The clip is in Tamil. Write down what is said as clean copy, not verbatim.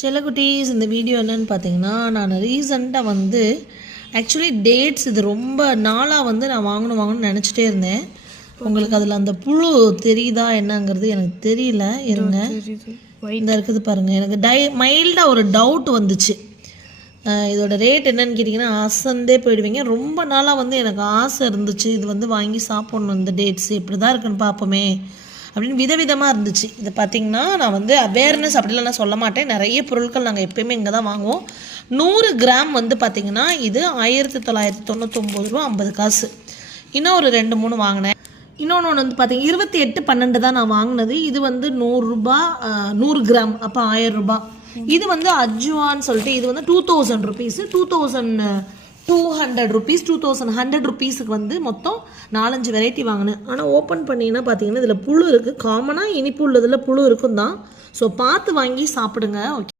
செல்லக்குட்டீஸ், இந்த வீடியோ என்னன்னு பார்த்தீங்கன்னா, நான் ரீசெண்டாக வந்து ஆக்சுவலி டேட்ஸ் இது ரொம்ப நாளாக வந்து நான் வாங்கணும்னு நினச்சிட்டே இருந்தேன். உங்களுக்கு அதில் அந்த புழு தெரியுதா என்னங்கிறது எனக்கு தெரியல. இருங்க, இந்த இருக்குது பாருங்கள். எனக்கு மைல்டாக ஒரு டவுட் வந்துச்சு. இதோட ரேட் என்னன்னு கேட்டிங்கன்னா அசந்தே போயிடுவீங்க. ரொம்ப நாளாக வந்து எனக்கு ஆசை இருந்துச்சு, இது வந்து வாங்கி சாப்பிட்ணும். இந்த டேட்ஸ் இப்படி தான் இருக்குன்னு பார்ப்போமே அப்படின்னு விதவிதமாக இருந்துச்சு. இதை பார்த்திங்கன்னா நான் வந்து அவேர்னஸ் அப்படிலாம் நான் சொல்ல மாட்டேன். நிறைய பொருட்கள் நாங்கள் எப்போயுமே இங்கே தான் வாங்குவோம். 100 கிராம் வந்து பார்த்திங்கன்னா இது 1999 ரூபா 50 காசு. இன்னும் ஒரு 2-3 வாங்கினேன். இன்னொன்று வந்து பார்த்திங்கன்னா 28-12 தான் நான் வாங்கினது. இது வந்து 100 ரூபா 100 கிராம், அப்போ 1000 ரூபா. இது வந்து அஜ்வான்னு சொல்லிட்டு இது வந்து 2000 ருபீஸு, 2200 ருபீஸ், 2100 ருபீஸுக்கு வந்து மொத்தம் 4-5 வெரைட்டி வாங்கினேன். ஆனால் ஓப்பன் பண்ணிங்கன்னா பார்த்தீங்கன்னா இதில் புழு இருக்குது. காமனாக இனிப்பு உள்ளதில் புழு இருக்கும் தான். ஸோ பார்த்து வாங்கி சாப்பிடுங்க. ஓகே.